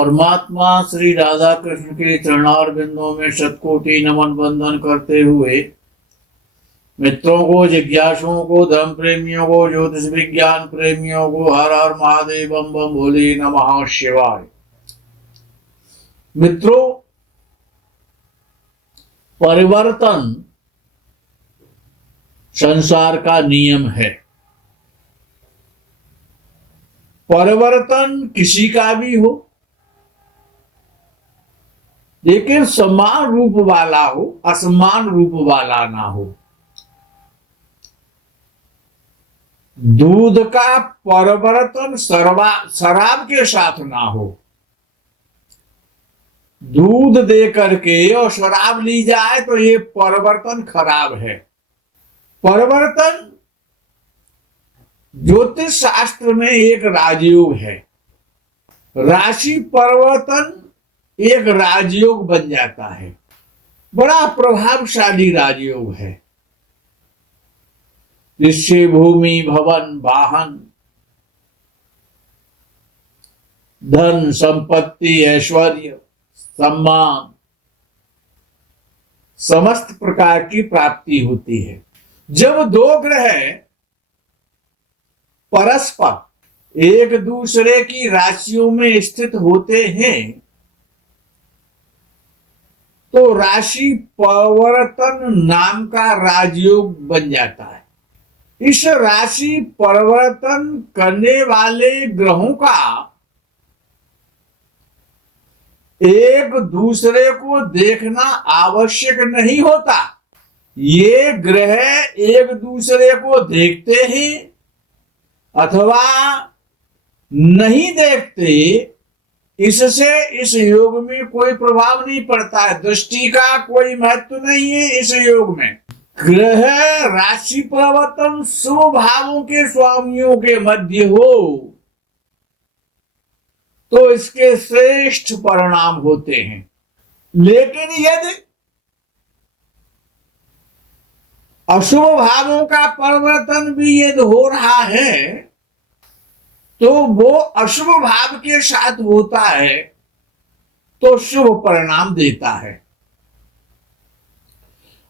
परमात्मा श्री राधा कृष्ण के चरणार बिंदों में शतकोटि नमन बंदन करते हुए मित्रों को, जिज्ञासुओं को, धर्म प्रेमियों को, ज्योतिष विज्ञान प्रेमियों को हर हर महादेव बम बम भोले नमः शिवाय। मित्रों, परिवर्तन संसार का नियम है। परिवर्तन किसी का भी हो, लेकिन समान रूप वाला हो, असमान रूप वाला ना हो। दूध का परिवर्तन शराब के साथ ना हो। दूध दे करके और शराब ली जाए तो ये परिवर्तन खराब है। परिवर्तन ज्योतिष शास्त्र में एक राजयोग है। राशि परिवर्तन एक राजयोग बन जाता है। बड़ा प्रभावशाली राजयोग है। जिससे भूमि, भवन, वाहन, धन, संपत्ति, ऐश्वर्य, सम्मान, समस्त प्रकार की प्राप्ति होती है। जब दो ग्रह परस्पर एक दूसरे की राशियों में स्थित होते हैं तो राशि परिवर्तन नाम का राजयोग बन जाता है। इस राशि परिवर्तन करने वाले ग्रहों का एक दूसरे को देखना आवश्यक नहीं होता। ये ग्रह एक दूसरे को देखते हैं अथवा नहीं देखते, इससे इस योग में कोई प्रभाव नहीं पड़ता है। दृष्टि का कोई महत्व नहीं है इस योग में। ग्रह राशि परिवर्तन शुभ भावों के स्वामियों के मध्य हो तो इसके श्रेष्ठ परिणाम होते हैं। लेकिन यदि अशुभ भावों का परिवर्तन भी यदि हो रहा है तो वो अशुभ भाव के साथ होता है तो शुभ परिणाम देता है।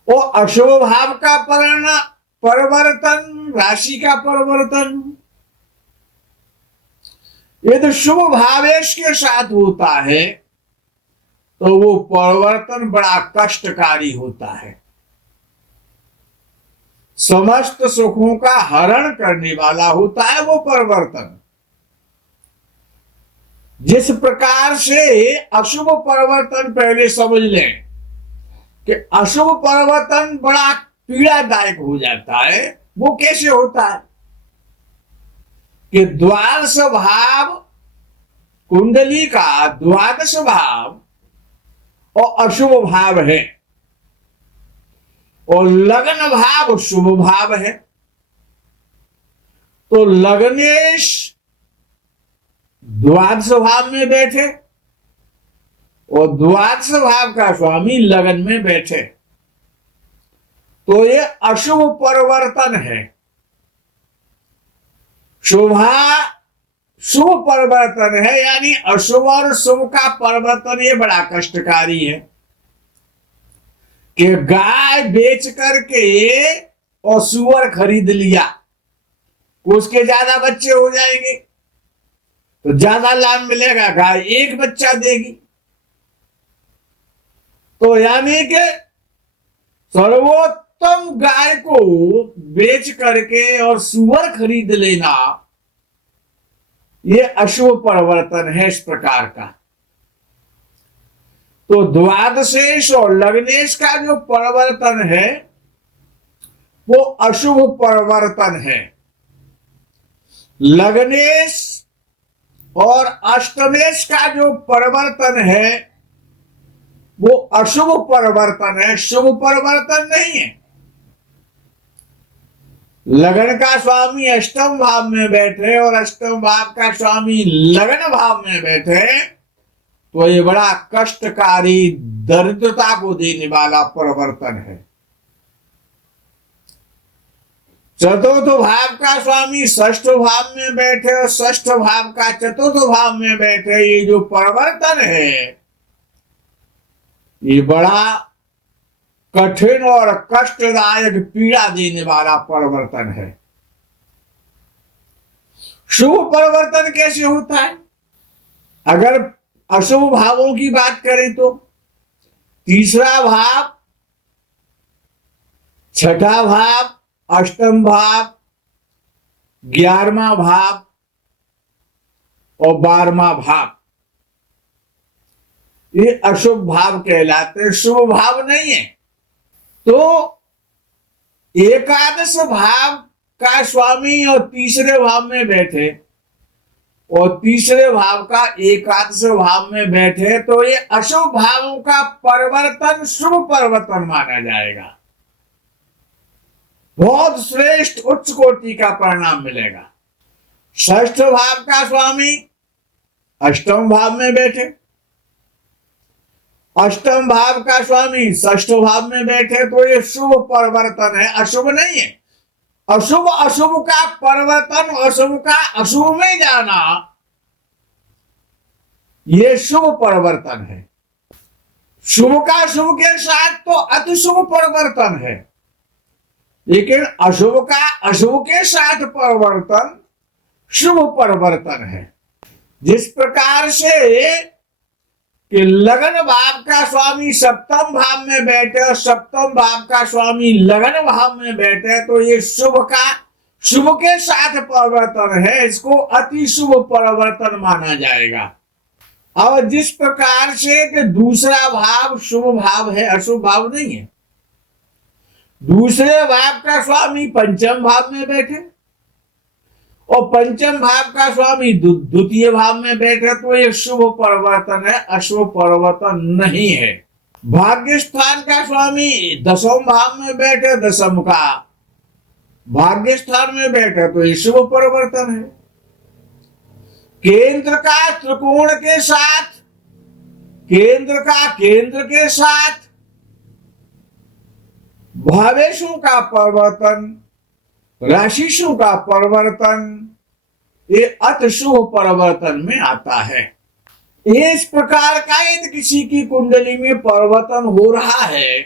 और अशुभ भाव का परिवर्तन, राशि का परिवर्तन यदि शुभ भावेश के साथ होता है तो वो परिवर्तन बड़ा कष्टकारी होता है। समस्त सुखों का हरण करने वाला होता है वो परिवर्तन। जिस प्रकार से अशुभ परिवर्तन, पहले समझ लें कि अशुभ परिवर्तन बड़ा पीड़ादायक हो जाता है। वो कैसे होता है कि द्वादश भाव, कुंडली का द्वादश भाव और अशुभ भाव है और लग्न भाव शुभ भाव है। तो लग्नेश द्वादश भाव में बैठे और द्वादश भाव का स्वामी लगन में बैठे तो ये अशुभ परिवर्तन है। शुभ परिवर्तन है, यानी अशुभ और शुभ का परिवर्तन ये बड़ा कष्टकारी है कि गाय बेच करके और सुअर खरीद लिया, उसके ज्यादा बच्चे हो जाएंगे तो ज्यादा लाभ मिलेगा। गाय एक बच्चा देगी तो यानी कि सर्वोत्तम गाय को बेच करके और सुअर खरीद लेना ये अशुभ परिवर्तन है इस प्रकार का। तो द्वादशेश और लग्नेश का जो परिवर्तन है वो अशुभ परिवर्तन है। लग्नेश और अष्टमेश का जो परिवर्तन है वो अशुभ परिवर्तन है, शुभ परिवर्तन नहीं है। लगन का स्वामी अष्टम भाव में बैठे और अष्टम भाव का स्वामी लगन भाव में बैठे तो ये बड़ा कष्टकारी, दरिद्रता को देने वाला परिवर्तन है। चतुर्थ भाव का स्वामी षष्ठ भाव में बैठे और षष्ठ भाव का चतुर्थ भाव में बैठे, ये जो परिवर्तन है ये बड़ा कठिन और कष्टदायक पीड़ा देने वाला परिवर्तन है। शुभ परिवर्तन कैसे होता है? अगर अशुभ भावों की बात करें तो तीसरा भाव, छठा भाव, अष्टम भाव, 11वां भाव और 12वां भाव, ये अशुभ भाव कहलाते हैं, शुभ भाव नहीं है। तो एकादश भाव का स्वामी और तीसरे भाव में बैठे और तीसरे भाव का एकादश भाव में बैठे तो ये अशुभ भावों का परिवर्तन शुभ परिवर्तन माना जाएगा। बहुत श्रेष्ठ उच्च कोटि का परिणाम मिलेगा। षष्ठ भाव का स्वामी अष्टम भाव में बैठे, अष्टम भाव का स्वामी षष्ठ भाव में बैठे तो ये शुभ परिवर्तन है, अशुभ नहीं है। अशुभ अशुभ का परिवर्तन, अशुभ का अशुभ में जाना, ये शुभ परिवर्तन है। शुभ का शुभ के साथ तो अतिशुभ परिवर्तन है, लेकिन अशुभ का अशुभ के साथ परिवर्तन शुभ परिवर्तन है। जिस प्रकार से कि लगन भाव का स्वामी सप्तम भाव में बैठे और सप्तम भाव का स्वामी लगन भाव में बैठे तो ये शुभ का शुभ के साथ परिवर्तन है, इसको अति शुभ परिवर्तन माना जाएगा। और जिस प्रकार से कि दूसरा भाव शुभ भाव है, अशुभ भाव नहीं है, दूसरे भाव का स्वामी पंचम भाव में बैठे और पंचम भाव का स्वामी द्वितीय भाव में बैठे तो ये शुभ परिवर्तन है, अशुभ परिवर्तन नहीं है। भाग्य स्थान का स्वामी दसम भाव में बैठे, दसम का भाग्य स्थान में बैठे तो ये शुभ परिवर्तन है। केंद्र का त्रिकोण के साथ, केंद्र का केंद्र के साथ भावेशों का परिवर्तन, राशिशों का परिवर्तन, ये अति शुभ परिवर्तन में आता है। इस प्रकार का यदि किसी की कुंडली में परिवर्तन हो रहा है,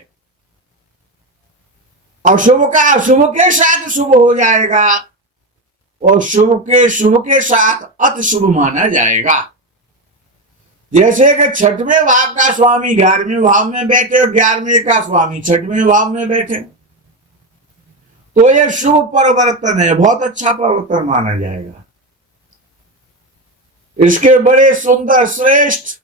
अशुभ का अशुभ के साथ शुभ हो जाएगा और शुभ के साथ अति शुभ माना जाएगा। जैसे कि छठवें भाव का स्वामी 11वें भाव में बैठे और 11वें का स्वामी छठवें भाव में बैठे तो यह शुभ परिवर्तन है, बहुत अच्छा परिवर्तन माना जाएगा। इसके बड़े सुंदर श्रेष्ठ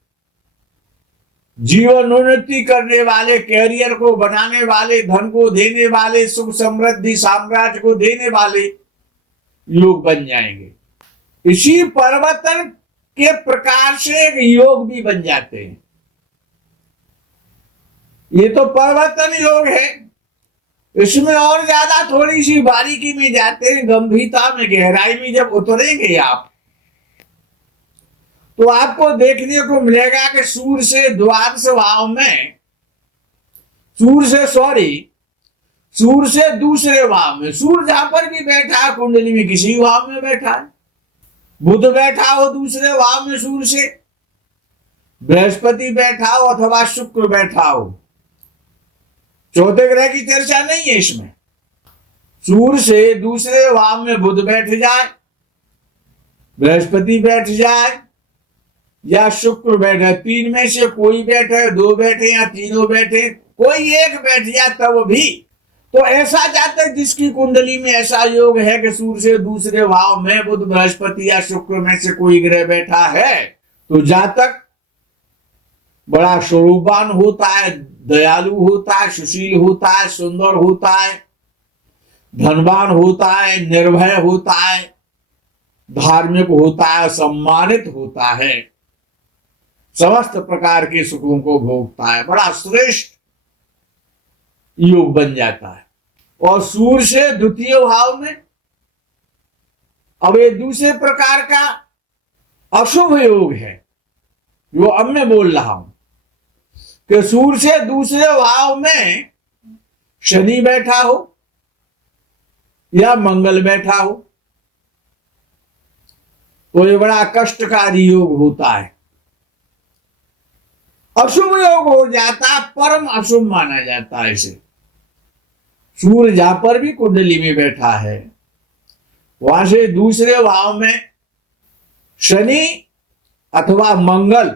जीवन उन्नति करने वाले, कैरियर को बनाने वाले, धन को देने वाले, सुख समृद्धि साम्राज्य को देने वाले योग बन जाएंगे। इसी परिवर्तन के प्रकार से एक योग भी बन जाते हैं। ये तो परिवर्तन योग है, इसमें और ज्यादा थोड़ी सी बारीकी में जाते हैं, गंभीरता में गहराई में जब उतरेंगे आप तो आपको देखने को मिलेगा कि सूर्य से द्वादश भाव में, सूर्य से दूसरे भाव में, सूर्य जहां पर भी बैठा है कुंडली में किसी भाव में बैठा है, बुध बैठा हो दूसरे भाव में सूर्य से, बृहस्पति बैठा हो अथवा शुक्र बैठा हो, चौथे ग्रह की चर्चा नहीं है इसमें। सूर्य से दूसरे भाव में बुध बैठ जाए, बृहस्पति बैठ जाए या शुक्र बैठे, तीन में से कोई बैठे, दो बैठे या तीनों बैठे, कोई एक बैठ जाए तब भी तो ऐसा जातक जिसकी कुंडली में ऐसा योग है कि सूर्य से दूसरे भाव में बुध बृहस्पति या शुक्र में से कोई ग्रह बैठा है तो जातक बड़ा स्वरूपवान होता है, दयालु होता है, सुशील होता है, सुंदर होता है, धनवान होता है, निर्भय होता है, धार्मिक होता है, सम्मानित होता है, समस्त प्रकार के सुखों को भोगता है, बड़ा श्रेष्ठ योग बन जाता है। और सूर्य से द्वितीय भाव में अब ये दूसरे प्रकार का अशुभ योग है जो अब मैं बोल रहा हूं कि सूर्य से दूसरे भाव में शनि बैठा हो या मंगल बैठा हो तो ये बड़ा कष्टकारी योग होता है। अशुभ योग हो जाता, परम अशुभ माना जाता है इसे। सूर्य जहां पर भी कुंडली में बैठा है वहां से दूसरे भाव में शनि अथवा मंगल,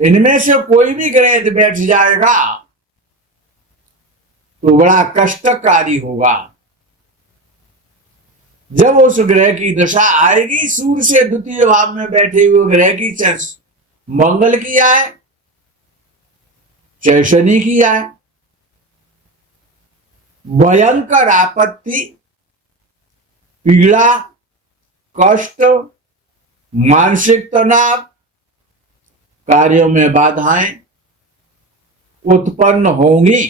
इनमें से कोई भी ग्रह यदि बैठ जाएगा तो बड़ा कष्टकारी होगा। जब उस ग्रह की दशा आएगी, सूर्य से द्वितीय भाव में बैठे हुए ग्रह की, चाहे मंगल की आए चाहे शनि की आए, भयंकर आपत्ति, पीड़ा, कष्ट, मानसिक तनाव, कार्यों में बाधाएं उत्पन्न होंगी।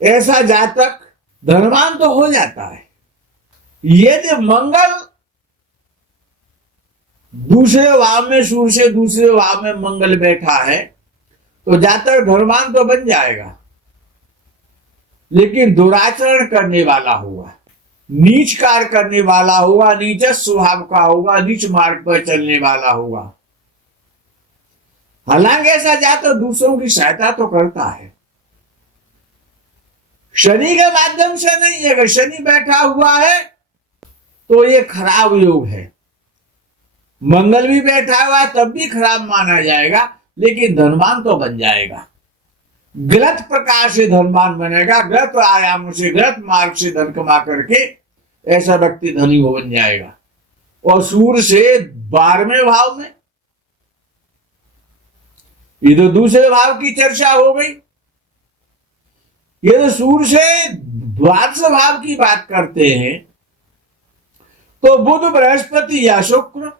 ऐसा जातक धनवान तो हो जाता है। यदि मंगल दूसरे भाव में, सूर्य से दूसरे भाव में मंगल बैठा है तो जातक धनवान तो बन जाएगा, लेकिन दुराचरण करने वाला होगा, नीच कार्य करने वाला होगा, नीच स्वभाव का होगा, नीच मार्ग पर चलने वाला होगा। हालांकि ऐसा जातक दूसरों की सहायता तो करता है, शनि के माध्यम से नहीं है। अगर शनि बैठा हुआ है तो ये खराब योग है। मंगल भी बैठा हुआ है तब भी खराब माना जाएगा, लेकिन धनवान तो बन जाएगा। गलत प्रकार से धनवान बनेगा, गलत आयामों से, गलत मार्ग से धन कमा करके ऐसा व्यक्ति धनी हो बन जाएगा। और सूर्य से 12वें भाव में, ये तो दूसरे भाव की चर्चा हो गई। ये तो सूर्य से द्वादश भाव की बात करते हैं तो बुध, बृहस्पति या शुक्र,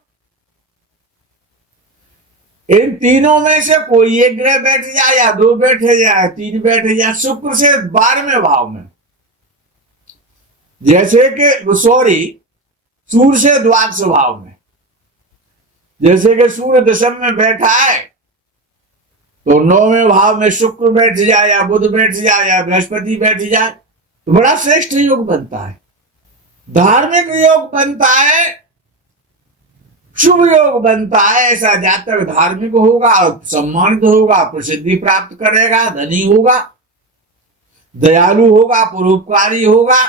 इन तीनों में से कोई एक ग्रह बैठ जाए या दो बैठे जाए, तीन बैठे जाए। शुक्र से 12वें भाव में, जैसे कि सूर्य से द्वादश भाव में, जैसे कि सूर्य दशम में बैठा है तो 9वें भाव में शुक्र बैठ जाए या बुध बैठ जाए या बृहस्पति बैठ जाए तो बड़ा श्रेष्ठ योग बनता है, धार्मिक योग बनता है, शुभ योग बनता है। ऐसा जातक धार्मिक होगा, सम्मानित होगा, प्रसिद्धि प्राप्त करेगा, धनी होगा, दयालु होगा, परोपकारी होगा,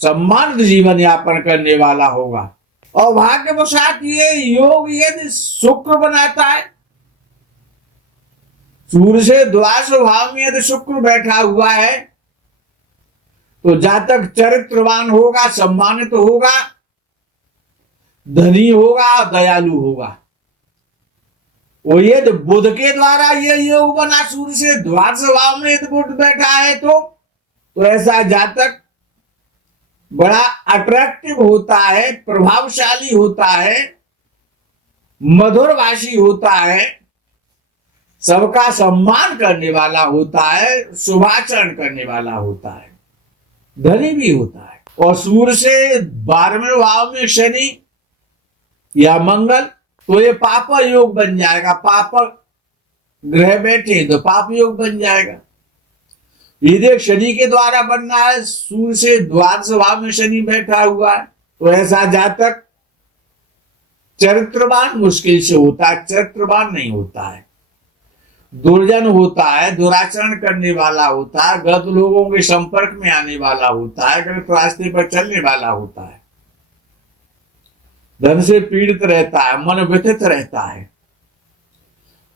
सम्मानित जीवन यापन करने वाला होगा। और भाग्यवशात ये योग यदि शुक्र बनाता है, सूर्य से द्वादश भाव में यदि शुक्र बैठा हुआ है तो जातक चरित्रवान होगा, सम्मानित होगा, धनी होगा, दयालु होगा। और यदि बुध के द्वारा ये योग बना, सूर्य से द्वादश भाव में यदि बुध बैठा है तो ऐसा जातक बड़ा अट्रैक्टिव होता है, प्रभावशाली होता है, मधुरभाषी होता है, सबका सम्मान करने वाला होता है, शुभाचरण करने वाला होता है, धनी भी होता है। और सूर्य से 12वें भाव में शनि या मंगल तो ये पाप योग बन जाएगा। पाप ग्रह बैठे तो पाप योग बन जाएगा। ये शनि के द्वारा बनना है, सूर्य से द्वादश भाव में शनि बैठा हुआ है तो ऐसा जातक चरित्रवान मुश्किल से होता है, चरित्रवान नहीं होता है, दुर्जन होता है, दुराचरण करने वाला होता है, गलत लोगों के संपर्क में आने वाला होता है, गलत रास्ते पर चलने वाला होता है, धन से पीड़ित रहता है, मन व्यथित रहता है।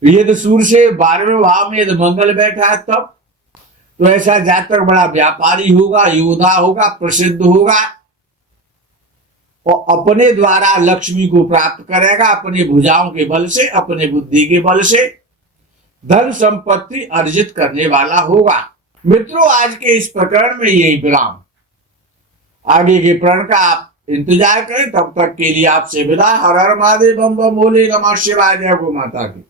यदि सूर्य से 12वें भाव में यदि मंगल बैठा है तब तो ऐसा जातक बड़ा व्यापारी होगा, योद्धा होगा, प्रसिद्ध होगा और अपने द्वारा लक्ष्मी को प्राप्त करेगा, अपनी भुजाओं के बल से, अपने बुद्धि के बल से धन संपत्ति अर्जित करने वाला होगा। मित्रों, आज के इस प्रकरण में यही विराम। आगे के प्रण का आप इंतजार करें। तब तक के लिए आपसे विदा। हर हर महादेव, बम बम भोले, नमः शिवाय, जय गौ माता की।